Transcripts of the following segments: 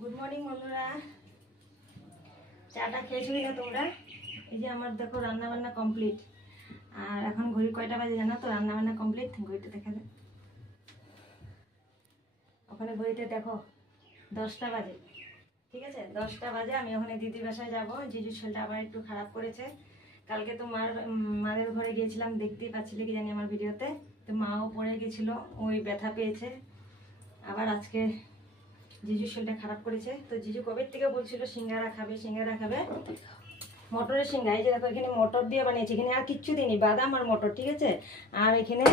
Good morning বন্ধুরা, চাটা খেয়েছো কিনা তোমরা? এই যে আমার দেখো রান্না বান্না কমপ্লিট। আর এখন ঘড়ি কয়টা বাজে জানো তো? রান্না বান্না কমপ্লিট, ঘড়িতে দেখা যায়, ওখানে ঘড়িতে দেখো 10টা বাজে। ঠিক আছে, 10টা বাজে। আমি ওখানে দিদির বাসায় যাবো। জিজুর শরীরটা আবার একটু খারাপ করেছে। কালকে তো মাদের ঘরে গিয়েছিলাম, দেখতেই পাচ্ছিলে কি জানি আমার ভিডিওতে। তো মাও পড়ে গেছিল, ওই ব্যথা পেয়েছে। আবার আজকে জিজুর শরীরটা খারাপ করেছে। তো জিজু কবে থেকে বলছিল সিঙ্গারা খাবে সিঙ্গারা খাবে, মটরের সিঙ্গারা। এই যে দেখো এখানে মটর দিয়ে বানিয়েছি, এখানে আর কিচ্ছু দিইনি, বাদাম আর মটর। ঠিক আছে, আর এখানে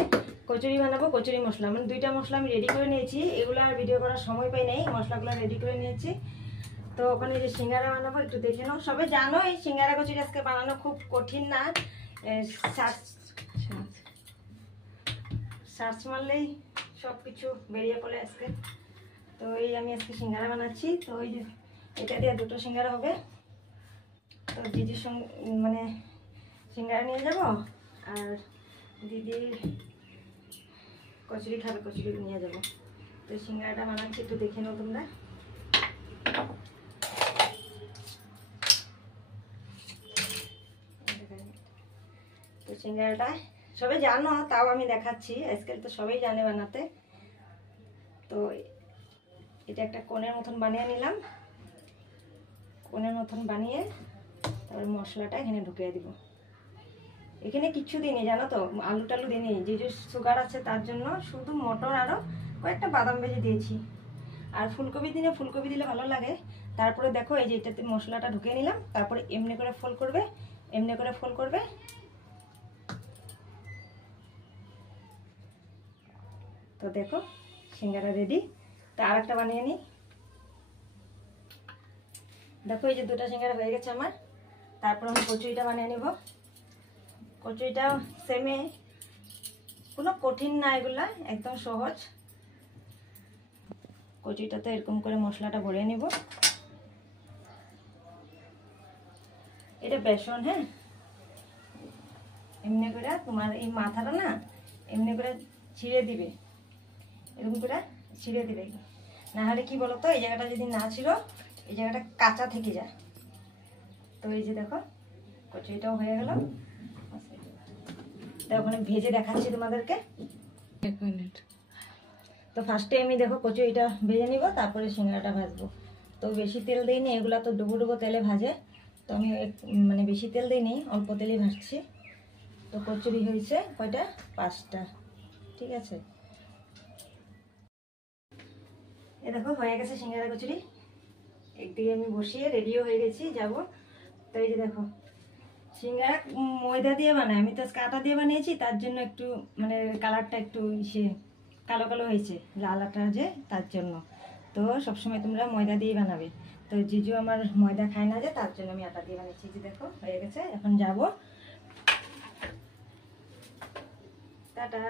কচুরি বানাবো, কচুরি মশলা, মানে 2টা মশলা আমি রেডি করে নিয়েছি। এগুলো আর ভিডিও করার সময় পাই নেই, মশলাগুলো রেডি করে নিয়েছি। তো ওখানে যে সিঙ্গারা বানাবো একটু দেখে নাও। সবাই জানো এই সিঙ্গারা কচুরি আজকে বানানো খুব কঠিন না, সার্চ মারলেই সব কিছু বেরিয়ে পড়ে আজকে। তো এই আমি আজকে সিঙ্গারা বানাচ্ছি। তো ওই যে এটা দিয়ে 2টো সিঙ্গারা হবে। তো দিদির সঙ্গে মানে সিঙ্গারা নিয়ে যাব, আর দিদির কচুরি খাবে, কচুরি নিয়ে যাব। তো সিঙ্গারাটা বানাচ্ছি, একটু দেখে নাও তোমরা। তো সিঙ্গারাটা সবাই জানো, তাও আমি দেখাচ্ছি, আজকাল তো সবাই জানে বানাতে। তো এটা একটা কোণের মতন বানিয়ে নিলাম, কোণের মতন বানিয়ে তারপরে মশলাটা এখানে ঢুকিয়ে দিব। এখানে কিচ্ছু দিইনি জানো তো, আলু টালু দিইনি। যেহেতু সুগার আছে তার জন্য শুধু মটর আরও কয়েকটা বাদাম ভেজে দিয়েছি। আর ফুলকপি দিলে ফুলকপি দিলে ভালো লাগে। তারপরে দেখো এই যে এটাতে মশলাটা ঢুকিয়ে নিলাম, তারপরে এমনি করে ফোল্ড করবে, এমনি করে ফোল্ড করবে। তো দেখো সিঙ্গারা রেডি। তো আর একটা বানিয়ে নিই। দেখো এই যে 2টা সিঙ্গারা হয়ে গেছে আমার। তারপর আমি কচুরিটা বানিয়ে নেব। কচুরিটা সেমে, কোনো কঠিন না, এগুলা একদম সহজ। কচুরিটাতে এরকম করে মশলাটা ভরে নিব। এটা বেসন, হ্যাঁ, এমনি করে তোমার এই মাথাটা না এমনি করে ছিঁড়ে দিবে, এরকম করে ছিঁড়ে দিবে। না হলে কি বলতো, এই জায়গাটা যদি না ছিল, এই জায়গাটা কাঁচা থেকে যায়। তো এই যে দেখো কচুরিটাও হয়ে গেল। তো ওখানে ভেজে দেখাচ্ছি তোমাদেরকে। তো ফার্স্টে আমি দেখো কচুরিটা ভেজে নিব, তারপরে সিঙ্গারাটা ভাজবো। তো বেশি তেল দিইনি, এগুলা তো ডুবো ডুবো তেলে ভাজে। তো আমি মানে বেশি তেল দিইনি, অল্প তেলে ভাজছি। তো কচুরি হয়েছে কয়টা, 5টা। ঠিক আছে, এ দেখো হয়ে গেছে সিঙ্গারা কচুরি। একদিকে আমি বসিয়ে রেডিও হয়ে গেছি, যাব। তো এই যে দেখো সিঙ্গারা ময়দা দিয়ে বানাই, আমি তো আটা দিয়ে বানিয়েছি, তার জন্য একটু মানে কালারটা একটু কালো কালো হয়েছে, লাল আটা যে, তার জন্য। তো সবসময় তোমরা ময়দা দিয়ে বানাবে। তো জিজু আমার ময়দা খায় না যে, তার জন্য আমি আটা দিয়ে বানিয়েছি। যে দেখো হয়ে গেছে, এখন যাব। টাটা।